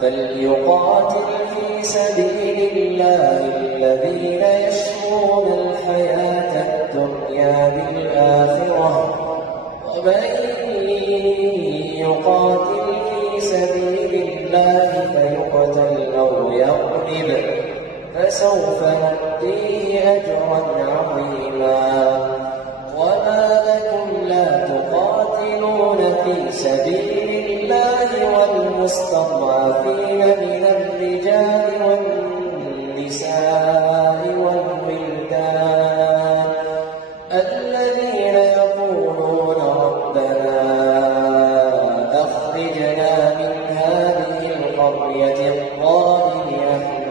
فليقاتل في سبيل الله الذين يشرون الحياة الدنيا بالآخرة ومن يقاتل في سبيل الله فيقتل أو يغلب فسوف نؤتيه أجرا عظيما وما لكم لا تقاتلون في سبيل الله والمستضعفين من الرجال والنساء والولدان الذين يقولون ربنا أخرجنا من هذه القرية الظالم أهلها